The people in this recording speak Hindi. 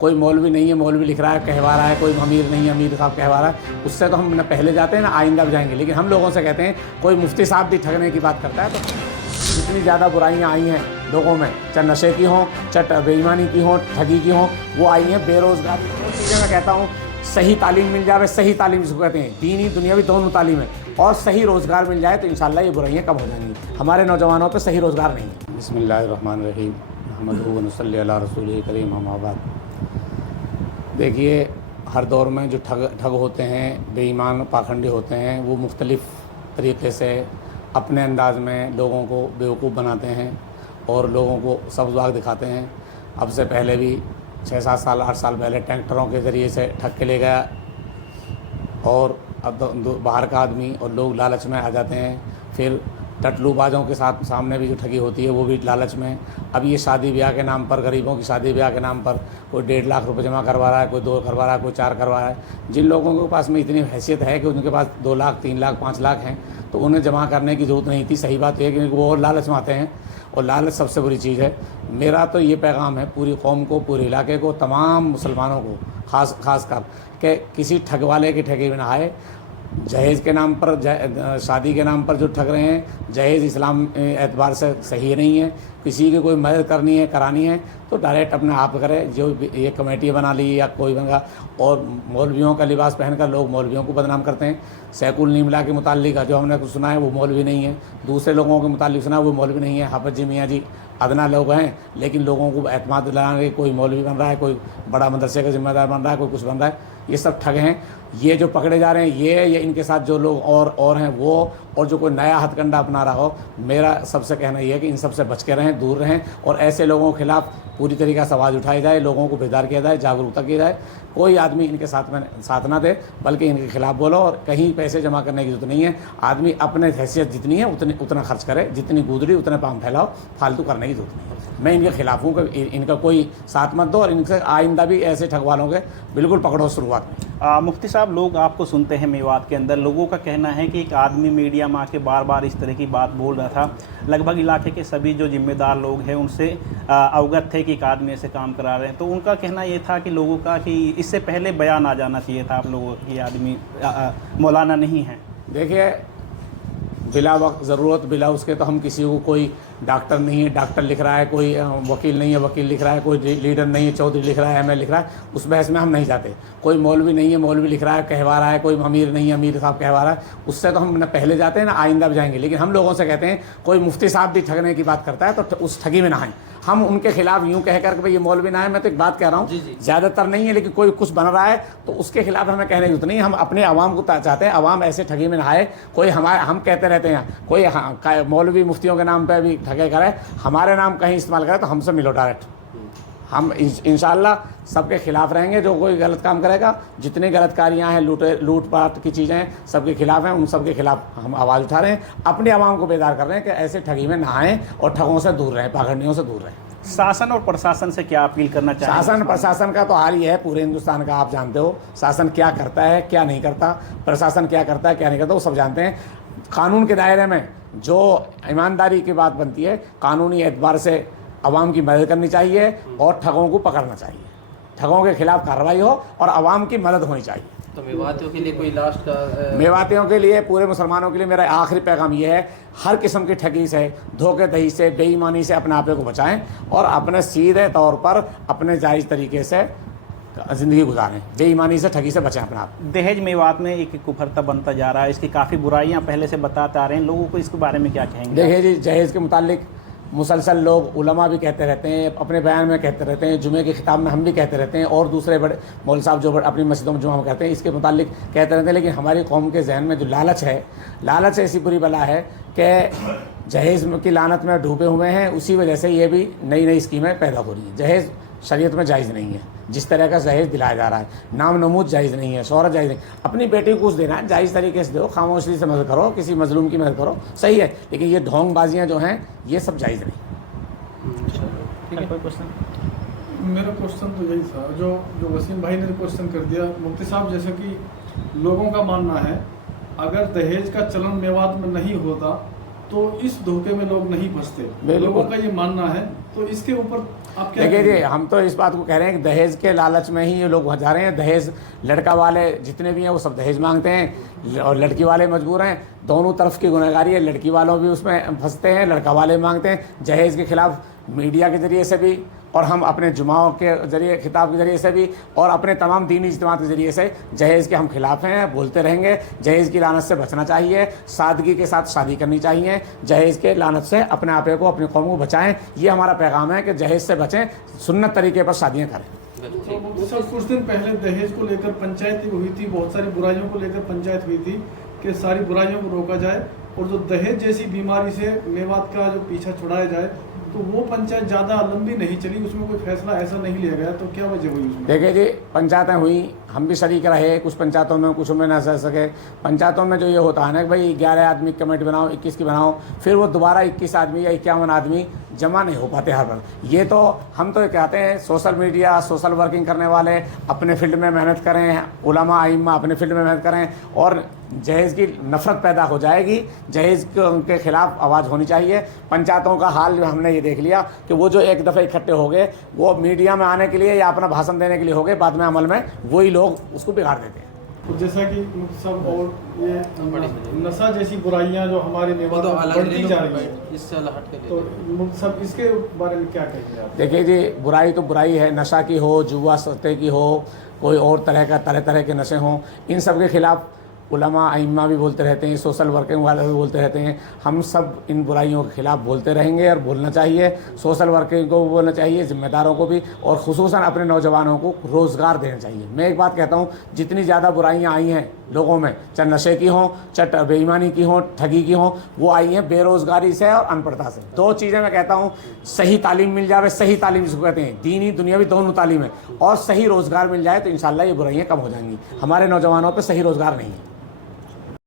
कोई मौलवी नहीं है, मौलवी लिख रहा है कहवा रहा है, कोई अमीर नहीं है, अमीर साहब कहवा रहा है, उससे तो हम न पहले जाते हैं ना आइंदा भी जाएंगे। लेकिन हम लोगों से कहते हैं कोई मुफ्ती साहब भी ठगने की बात करता है। तो जितनी ज़्यादा बुराइयाँ आई हैं लोगों में, चाहे नशे की हों, चाहे बेईमानी की हों, ठगी की हों, वो आई हैं। बेरोज़गारी दो चीज़ें मैं कहता हूँ, सही तालीम मिल जाए, सही तालीम जिसको कहते हैं, दीनी दुनियावी दोनों तालीम है, और सही रोज़गार मिल जाए तो इंशाअल्लाह ये बुराइयाँ कम हो जाएंगी। हमारे नौजवानों पे सही रोज़गार नहीं है। बिस्मिल्लाहिर्रहमानिर्रहीम, मुहम्मदुर रसूलुल्लाह अला रसूलिल करीम, अम्मा बाद। देखिए, हर दौर में जो ठग होते हैं, बेईमान पाखंडी होते हैं, वो मुख्तलिफ़ तरीक़े से अपने अंदाज में लोगों को बेवकूफ़ बनाते हैं और लोगों को सब्ज़ बाग दिखाते हैं। अब से पहले भी 6-7 साल 8 साल पहले ट्रैक्टरों के ज़रिए से ठग के ले गया, और अब बाहर का आदमी और लोग लालच में आ जाते हैं। फिर टटलूबाजों के साथ सामने भी जो ठगी होती है वो भी लालच में। अब ये शादी ब्याह के नाम पर, गरीबों की शादी ब्याह के नाम पर कोई 1.5 लाख रुपए जमा करवा रहा है, कोई 2 करवा रहा है, कोई 4 करवा रहा है। जिन लोगों के पास में इतनी हैसियत है कि उनके पास 2 लाख 3 लाख 5 लाख हैं, तो उन्हें जमा करने की ज़रूरत नहीं थी। सही बात है कि वो लालच में आते हैं, और लालच सबसे बुरी चीज़ है। मेरा तो ये पैगाम है पूरी कौम को, पूरे इलाके को, तमाम मुसलमानों को, ख़ास कर कि किसी ठग वाले की ठगी में ना आए। जहेज़ के नाम पर, शादी के नाम पर जो ठग रहे हैं, जहेज़ इस्लाम एतबार से सही नहीं है। किसी की कोई मदद करनी है, करानी है, तो डायरेक्ट अपने आप करे। जो ये कमेटी बना ली या कोई बना, और मौलवियों का लिबास पहनकर लोग मौलवियों को बदनाम करते हैं। सैकुल नीमला के मुताल्लिक जो हमने कुछ सुना है वो मौलवी नहीं है, दूसरे लोगों के मुताल्लिक सुना है वो मौलवी नहीं है। हाफ़िज़ जी, मियाँ जी अदना लोग हैं, लेकिन लोगों को एतमाद दिलाने के कोई मौलवी बन रहा है, कोई बड़ा मदरसे का ज़िम्मेदार बन रहा है, कोई कुछ बन रहा है। ये सब ठग हैं। ये जो पकड़े जा रहे हैं ये इनके साथ जो लोग और हैं वो, और जो कोई नया हथकंडा अपना रहा हो, मेरा सबसे कहना ये है कि इन सब से बच के रहें, दूर रहें, और ऐसे लोगों के खिलाफ पूरी तरीक़े से आवाज़ उठाई जाए, लोगों को बेदार किया जाए, जागरूकता की जाए। कोई आदमी इनके साथ ना दे, बल्कि इनके खिलाफ बोलो। और कहीं पैसे जमा करने की जरूरत नहीं है। आदमी अपने हैसियत जितनी है उतना खर्च करे, जितनी गुदरी उतने पाम फैलाओ, फालतू करने की जरूरत नहीं है। मैं इनके खिलाफ हूँ कि इनका कोई साथ मत दो, और इनसे आइंदा भी ऐसे ठगवालों के बिल्कुल पकड़ो शुरुआत में। मुफ्ती साहब, लोग आपको सुनते हैं मेवात के अंदर, लोगों का कहना है कि एक आदमी मीडिया में आके बार बार इस तरह की बात बोल रहा था। लगभग इलाके के सभी जो जिम्मेदार लोग हैं उनसे अवगत थे कि एक आदमी ऐसे काम करा रहे हैं, तो उनका कहना ये था कि लोगों का कि इससे पहले बयान आ जाना चाहिए था आप लोगों की आदमी मौलाना नहीं है। देखिए, बिला वक्त ज़रूरत, बिला उसके तो हम किसी को, कोई डॉक्टर नहीं है डॉक्टर लिख रहा है, कोई वकील नहीं है वकील लिख रहा है, कोई लीडर नहीं है चौधरी लिख रहा है, एमएलए लिख रहा है, उस बहस में हम नहीं जाते। कोई मौलवी नहीं है मौलवी लिख रहा है कहवा रहा है, कोई अमीर नहीं है अमीर साहब कहवा रहा है, उससे तो हम न पहले जाते हैं ना आइंदा भी जाएंगे। लेकिन हम लोगों से कहते हैं कोई मुफ्ती साहब भी ठगने की बात करता है तो उस ठगी में ना आए। हम उनके खिलाफ यूँ कह कर के भाई ये मौलवी ना है, मैं तो एक बात कह रहा हूँ, ज़्यादातर नहीं है, लेकिन कोई कुछ बन रहा है तो उसके खिलाफ हमें कहने की जरूरत नहीं। हम अपने आवाम को चाहते हैं आवाम ऐसे ठगी में ना आए। कोई हम कहते रहते हैं कोई मौलवी मुफ्तियों के नाम पर भी ठगे करे, हमारे नाम कहीं इस्तेमाल करे तो हमसे मिलो डायरेक्ट। हम इंशाअल्लाह सबके खिलाफ रहेंगे। जो कोई गलत काम करेगा, जितनी गलतकारियाँ हैं, लूटपाट की चीज़ें हैं, सबके खिलाफ हैं, उन सबके खिलाफ हम आवाज़ उठा रहे हैं। अपने आवाम को बेदार कर रहे हैं कि ऐसे ठगी में ना आएँ और ठगों से दूर रहें, पाखंडियों से दूर रहें। शासन और प्रशासन से क्या अपील करना चाहिए? शासन प्रशासन का तो हाल ही है पूरे हिंदुस्तान का, आप जानते हो शासन क्या करता है क्या नहीं करता, प्रशासन क्या करता है क्या नहीं करता, वो सब जानते हैं। कानून के दायरे में जो ईमानदारी की बात बनती है, कानूनी एतबार से आवाम की मदद करनी चाहिए और ठगों को पकड़ना चाहिए, ठगों के खिलाफ कार्रवाई हो और आवाम की मदद होनी चाहिए। तो मेवातियों के लिए कोई लास्ट का? मेवातियों के लिए, पूरे मुसलमानों के लिए मेरा आखिरी पैगाम ये है, हर किस्म की ठगी से, धोखेधड़ी से, बेईमानी से अपने आप को बचाएं और अपने सीधे तौर पर अपने जायज़ तरीके से ज़िंदगी गुजारें, बेईमानी से, ठगी से बचें अपने आप। दहेज मेवात में एक कुफरता बनता जा रहा है, इसकी काफ़ी बुराइयां पहले से बताते आ रहे हैं, लोगों को इसके बारे में क्या कहेंगे? देखिए जी, जहेज़ के मुतालिक मुसलसल लोग उलमा भी कहते रहते हैं, अपने बयान में कहते रहते हैं, जुमे के खिताब में हम भी कहते रहते हैं, और दूसरे बड़े मौलवी साहब जो अपनी मस्जिदों में जुमा में कहते हैं, इसके मुतालिक कहते रहते हैं। लेकिन हमारी कौम के जहन में जो लालच है, लालच ऐसी बुरी बला है कि जहेज़ की लानत में डूबे हुए हैं। उसी वजह से ये भी नई नई स्कीमें पैदा हो रही हैं। जहेज़ शरीयत में जायज़ नहीं है, जिस तरह का जहेज़ दिलाया जा रहा है, नाम नमूद जायज़ नहीं है, शोहरत जायज़ नहीं। अपनी बेटी को कुछ देना है जायज़ तरीके से दो, खामोशी से मदद करो, किसी मजलूम की मदद करो, सही है। लेकिन ये ढोंगबाजियाँ जो हैं ये सब जायज़ नहीं। ठीक है, कोई क्वेश्चन? मेरा क्वेश्चन तो यही था जो वसीम भाई ने क्वेश्चन कर दिया। मुफ्ती साहब, जैसे कि लोगों का मानना है अगर दहेज का चलन मेवात में नहीं होता तो इस धोखे में लोग नहीं फंसते, बिल्कुल। लोगों का ये मानना है। तो इसके ऊपर आप क्या देखिए जी, कहेंगे? हम तो इस बात को कह रहे हैं कि दहेज के लालच में ही ये लोग जा रहे हैं। दहेज, लड़का वाले जितने भी हैं वो सब दहेज मांगते हैं और लड़की वाले मजबूर हैं। दोनों तरफ की गुनहगारी है, लड़की वालों भी उसमें फंसते हैं, लड़का वाले मांगते हैं। दहेज के खिलाफ मीडिया के ज़रिए से भी और हम अपने जुमाओं के ज़रिए, खिताब के ज़रिए से भी और अपने तमाम दीनी इज्तिमात के ज़रिए से जहेज़ के हम खिलाफ हैं, बोलते रहेंगे। जहेज़ की लानत से बचना चाहिए, सादगी के साथ शादी करनी चाहिए, जहेज़ के लानत से अपने आपे को, अपनी कौम को बचाएं। ये हमारा पैगाम है कि जहेज़ से बचें, सुन्नत तरीके पर शादियाँ करें। तो मुफ्ती साहब, कुछ दिन पहले दहेज को लेकर पंचायत हुई थी, बहुत सारी बुराइयों को लेकर पंचायत हुई थी कि सारी बुराइयों को रोका जाए और जो दहेज जैसी बीमारी से मेवात का जो पीछा छुड़ाया जाए, तो वो पंचायत ज़्यादा लंबी नहीं चली, उसमें कोई फैसला ऐसा नहीं लिया गया। तो क्या वजह हुई उसमें? देखिए जी, पंचायतें हुई, हम भी शरीक रहे, कुछ पंचायतों में, कुछ में ना सह सके। पंचायतों में जो ये होता है ना कि भाई 11 आदमी की कमेटी बनाओ, 21 की बनाओ, फिर वो दोबारा 21 आदमी या 51 आदमी जमा नहीं हो पाते हर बार। ये तो हम तो ये कहते हैं सोशल मीडिया, सोशल वर्किंग करने वाले अपने फील्ड में मेहनत करें, उलमा आइम्मा अपने फील्ड में मेहनत करें और जहेज़ की नफ़रत पैदा हो जाएगी। जहेज़ के खिलाफ आवाज़ होनी चाहिए। पंचायतों का हाल जो हमने ये देख लिया कि वो जो एक दफ़े इकट्ठे हो गए, वो मीडिया में आने के लिए या अपना भाषण देने के लिए हो गए, बाद में अमल में वही लोग उसको बिगाड़ देते हैं। तो जैसा कि मुफ्ती साहब, और ये नशा जैसी बुराइयां जो हमारे मेवात तो में अलग बढ़ती जा रही है, इससे अलग हट के तो मुफ्ती साहब इसके बारे में क्या कहेंगे आप? देखिए जी, बुराई तो बुराई है, नशा की हो, जुआ सट्टे की हो, कोई और तरह तरह के नशे हों, इन सब के खिलाफ उलमा आइम्मा भी बोलते रहते हैं, सोशल वर्किंग वाले भी बोलते रहते हैं। हम सब इन बुराइयों के खिलाफ बोलते रहेंगे और बोलना चाहिए। सोशल वर्किंग को भी बोलना चाहिए, जिम्मेदारों को भी, और ख़ुसूसन अपने नौजवानों को रोज़गार देना चाहिए। मैं एक बात कहता हूँ, जितनी ज़्यादा बुराइयाँ आई हैं लोगों में, चाहे नशे की हों, चाहे बेईमानी की हों, ठगी की हों, वो आई हैं बेरोज़गारी से और अनपढ़ता से। दो चीज़ें मैं कहता हूँ, सही तालीम मिल जाए, सही तालीम जिसको कहते हैं, दीनी दुनियावी दोनों तालीम है, और सही रोज़गार मिल जाए तो इंशाल्लाह ये बुराइयाँ कम हो जाएंगी। हमारे नौजवानों पर सही रोज़गार नहीं है।